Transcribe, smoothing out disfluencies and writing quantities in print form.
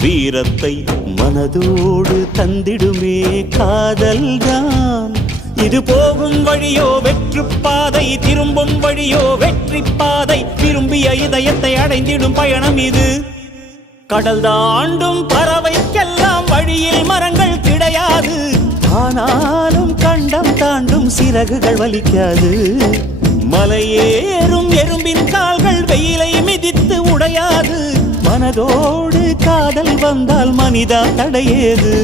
வீரத்தை மனதோடு தந்திடுமே காதல்தான். இது போகும் வழியோ வெற்று பாதை, திரும்பும் வழியோ வெற்றி பாதை. விரும்பிய இதயத்தை அடைந்திடும் பயணம் இது. கடல் தாண்டும் பறவைக்கெல்லாம் வழியில் மரங்கள் கிடையாது. ஆனாலும் கண்டம் தாண்டும் சிறகுகள் வலிக்காது. மலையேறும் எறும்பின் கால்கள் வெயிலை மிதித்து உடையாது. மனதோடு காதல் வந்தால் மனிதா தடையேது.